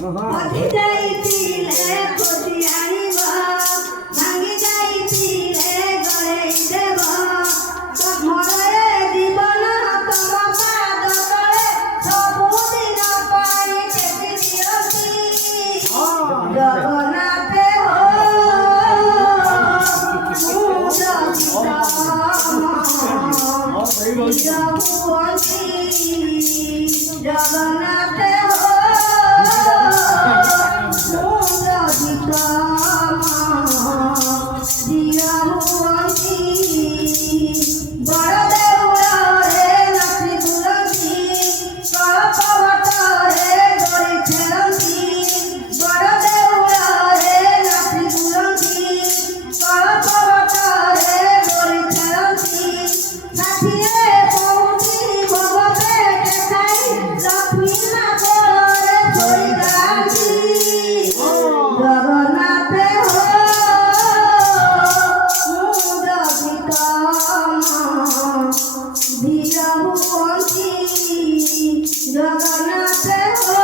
ভাঙি যাইছিলে খুঁজি আনিব ভাঙি যাইছিলে গড়েই দেব মরে জীবন তম পাদ তଳେ ସବୁଦିନ ପାଇଁ ଟେକି ଦିଅନ୍ତି ଜଗନ୍ନାଥେ ହୋ ଜଗନ୍ନାଥେ ହୋ জগন্নাথ